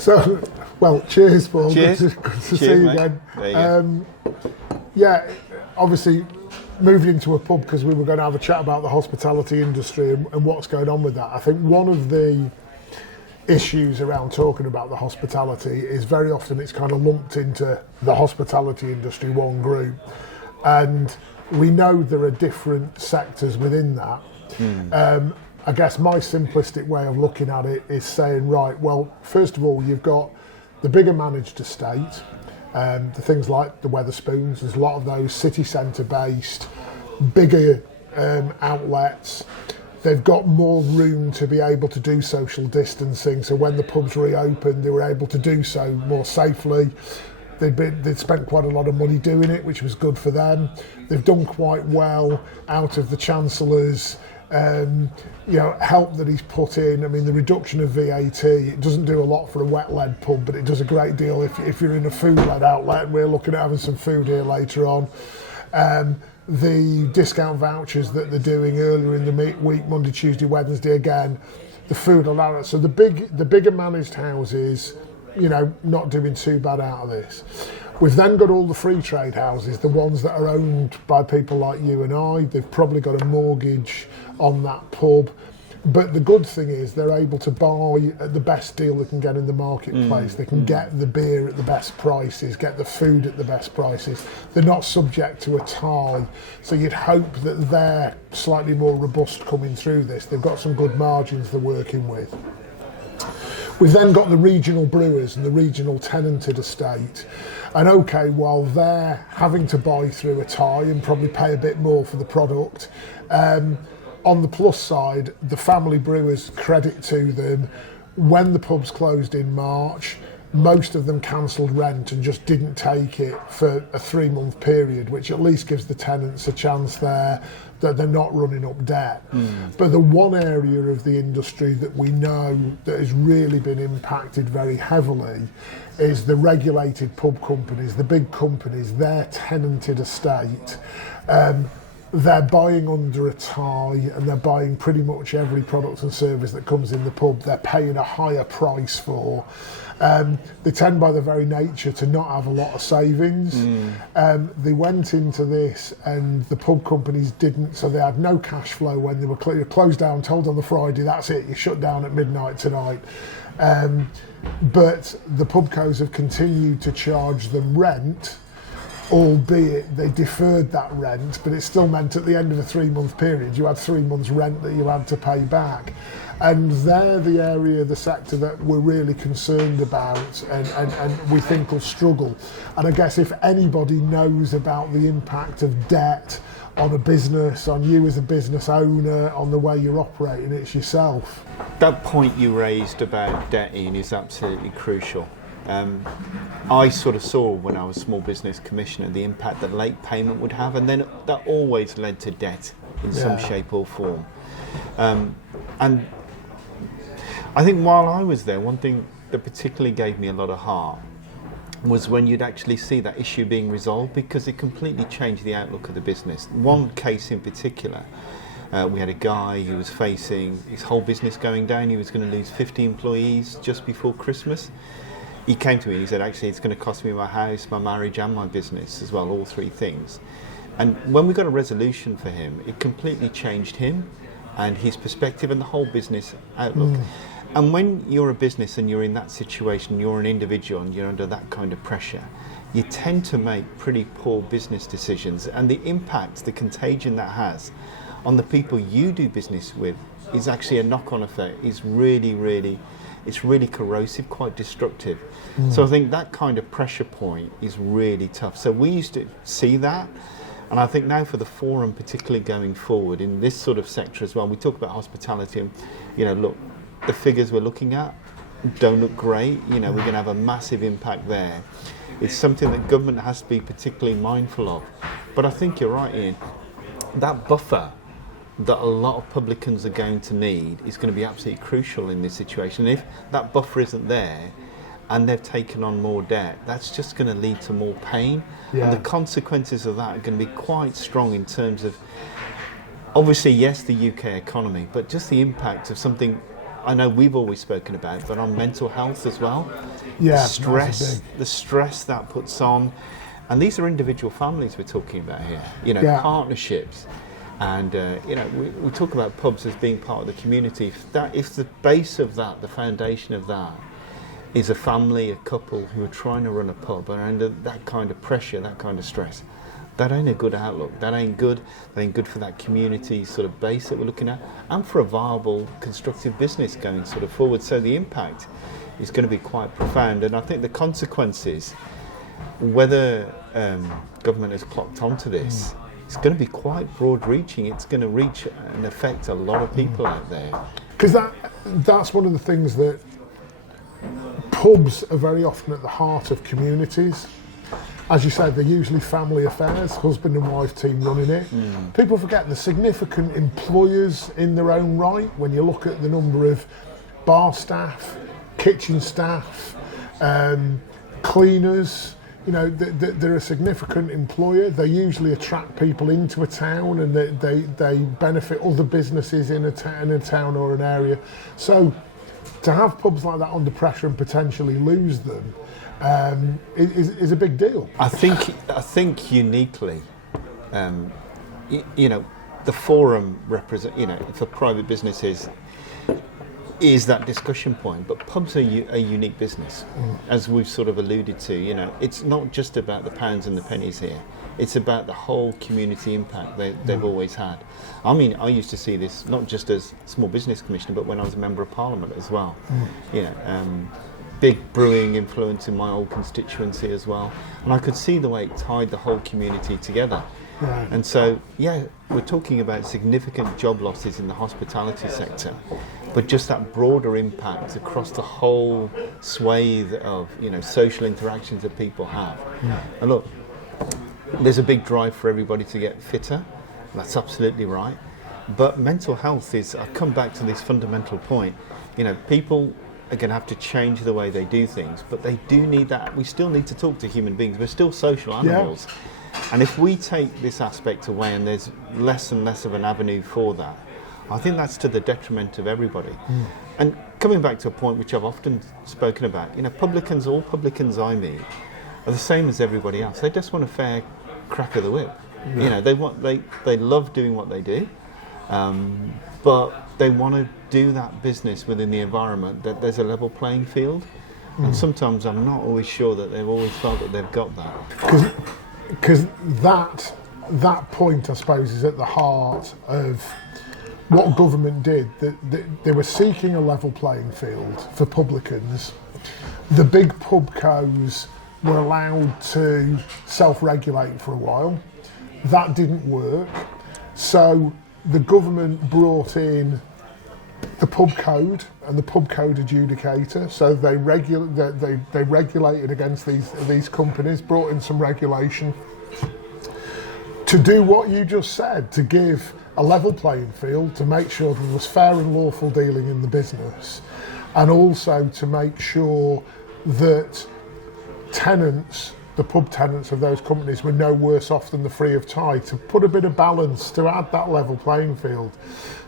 So, well, cheers, Paul. Cheers. Good to Cheers, see you mate. again. There you Yeah, obviously moved into a pub because we were going to have a chat about the hospitality industry and what's going on with that. I think one of the issues around talking about the hospitality is very often it's kind of lumped into the hospitality industry, one group, and we know there are different sectors within that. I guess my simplistic way of looking at it is saying, right, well, first of all, you've got the bigger managed estate, the things like the Wetherspoons. There's a lot of those city centre based, bigger outlets. They've got more room to be able to do social distancing, so when the pubs reopened, they were able to do so more safely. They'd spent quite a lot of money doing it, which was good for them. They've done quite well out of the Chancellor's help that he's put in. I mean, the reduction of VAT, it doesn't do a lot for a wet-led pub, but it does a great deal if you're in a food-led outlet, and we're looking at having some food here later on. The discount vouchers that they're doing earlier in the week, Monday, Tuesday, Wednesday, again, the food allowance. So the bigger managed houses, not doing too bad out of this. We've then got all the free trade houses, the ones that are owned by people like you and I. They've probably got a mortgage on that pub. But the good thing is they're able to buy at the best deal they can get in the marketplace. They can get the beer at the best prices, get the food at the best prices. They're not subject to a tie. So you'd hope that they're slightly more robust coming through this. They've got some good margins they're working with. We've then got the regional brewers and the regional tenanted estate. And okay, while they're having to buy through a tie and probably pay a bit more for the product, on the plus side, the family brewers, credit to them, when the pubs closed in March, most of them cancelled rent and just didn't take it for a 3-month period, which at least gives the tenants a chance there that they're not running up debt. But the one area of the industry that we know that has really been impacted very heavily is the regulated pub companies, the big companies, their tenanted estate. They're buying under a tie and they're buying pretty much every product and service that comes in the pub. They're paying a higher price for. They tend by their very nature to not have a lot of savings. They went into this and the pub companies didn't, so they had no cash flow when they were closed down, told on the Friday, that's it, you shut down at midnight tonight. But the pubcos have continued to charge them rent, albeit they deferred that rent, but it still meant at the end of a 3-month period you had 3 months rent that you had to pay back. And they're the area, the sector that we're really concerned about and we think will struggle. And I guess if anybody knows about the impact of debt on a business, on you as a business owner, on the way you're operating, it's yourself. That point you raised about debt, Ian, is absolutely crucial. I sort of saw when I was Small Business Commissioner the impact that late payment would have, and then that always led to debt in some shape or form. And I think while I was there, one thing that particularly gave me a lot of heart was when you'd actually see that issue being resolved, because it completely changed the outlook of the business. One case in particular, we had a guy who was facing his whole business going down. He was going to lose 50 employees just before Christmas. He came to me and he said, actually, it's going to cost me my house, my marriage and my business as well, all 3 things. And when we got a resolution for him, it completely changed him and his perspective and the whole business outlook. And when you're a business and you're in that situation, you're an individual and you're under that kind of pressure, you tend to make pretty poor business decisions. And the impact, the contagion that has on the people you do business with is actually a knock-on effect. It's really corrosive, quite destructive. So I think that kind of pressure point is really tough. So we used to see that, and I think now for the forum, particularly going forward in this sort of sector as well, we talk about hospitality and, look, the figures we're looking at don't look great. We're going to have a massive impact there. It's something that government has to be particularly mindful of. But I think you're right, Ian. That buffer that a lot of publicans are going to need is going to be absolutely crucial in this situation. If that buffer isn't there and they've taken on more debt, that's just going to lead to more pain. And the consequences of that are going to be quite strong in terms of, obviously, yes, the UK economy, but just the impact of something I know we've always spoken about, but on mental health as well. Yeah, The stress that puts on, and these are individual families we're talking about here. You know, partnerships, and you know, we talk about pubs as being part of the community. If the base of that, the foundation of that, is a family, a couple who are trying to run a pub, are under that kind of pressure, that kind of stress, that ain't a good outlook. That ain't good. That ain't good for that community sort of base that we're looking at, and for a viable, constructive business going sort of forward. So the impact is going to be quite profound, and I think the consequences, whether government has clocked onto this, it's going to be quite broad-reaching. It's going to reach and affect a lot of people out there. Because that's one of the things that pubs are very often at the heart of communities. As you said, they're usually family affairs, husband and wife team running it. People forget the significant employers in their own right when you look at the number of bar staff, kitchen staff, cleaners. You know, they're a significant employer. They usually attract people into a town, and they benefit other businesses in a town or an area. So to have pubs like that under pressure and potentially lose them is a big deal. I think uniquely, you know, the forum represent, you know, for private businesses is that discussion point, but pubs are a unique business, as we've sort of alluded to. You know, it's not just about the pounds and the pennies here. It's about the whole community impact they've always had. I mean, I used to see this not just as small business commissioner, but when I was a member of parliament as well. You know, big brewing influence in my old constituency as well, and I could see the way it tied the whole community together. Right. And so, yeah, we're talking about significant job losses in the hospitality sector, but just that broader impact across the whole swathe of, you know, social interactions that people have. And look, there's a big drive for everybody to get fitter. That's absolutely right. But mental health is, I come back to this fundamental point, you know, people are going to have to change the way they do things, but they do need that. We still need to talk to human beings. We're still social animals. Yeah. And if we take this aspect away and there's less and less of an avenue for that, I think that's to the detriment of everybody. And coming back to a point which I've often spoken about, you know, all publicans I meet are the same as everybody else. They just want a fair crack of the whip. Yeah. You know, they love doing what they do, but they want to do that business within the environment that there's a level playing field. And sometimes I'm not always sure that they've always felt that they've got that. Because that point, I suppose, is at the heart of what government did. They were seeking a level playing field for publicans. The big pubcos were allowed to self-regulate for a while. That didn't work. So the government brought in the pub code and the pub code adjudicator. So they regulated against these companies, brought in some regulation to do what you just said, to give a level playing field, to make sure there was fair and lawful dealing in the business, and also to make sure that tenants, the pub tenants of those companies, were no worse off than the free of tie, to put a bit of balance, to add that level playing field.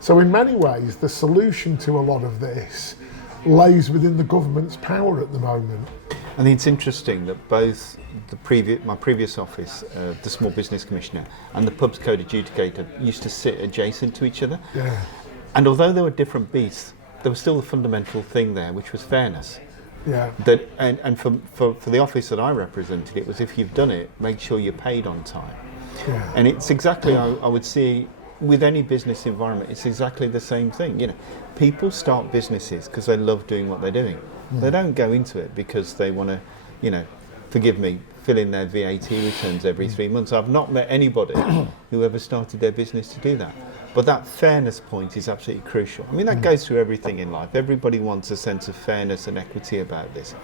So in many ways, the solution to a lot of this lays within the government's power at the moment. I think it's interesting that both my previous office, the Small Business Commissioner, and the Pubs Code Adjudicator used to sit adjacent to each other. Yeah. And although they were different beasts, there was still the fundamental thing there, which was fairness. Yeah. That and for the office that I represented, it was if you've done it, make sure you're paid on time. Yeah. And it's exactly, I would see, with any business environment, it's exactly the same thing. You know, people start businesses because they love doing what they're doing. They don't go into it because they want to, you know, forgive me, fill in their VAT returns every 3 months. I've not met anybody who ever started their business to do that. But that fairness point is absolutely crucial. I mean, that goes through everything in life. Everybody wants a sense of fairness and equity about this.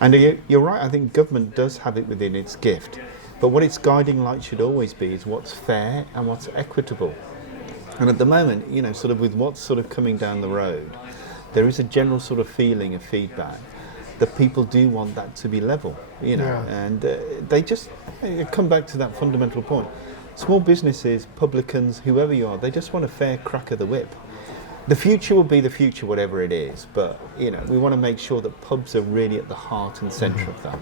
And you're right, I think government does have it within its gift. But what its guiding light should always be is what's fair and what's equitable. And at the moment, you know, sort of with what's sort of coming down the road, there is a general sort of feeling of feedback that people do want that to be level, you know, and they just come back to that fundamental point. Small businesses, publicans, whoever you are, they just want a fair crack of the whip. The future will be the future, whatever it is. But we want to make sure that pubs are really at the heart and centre of that.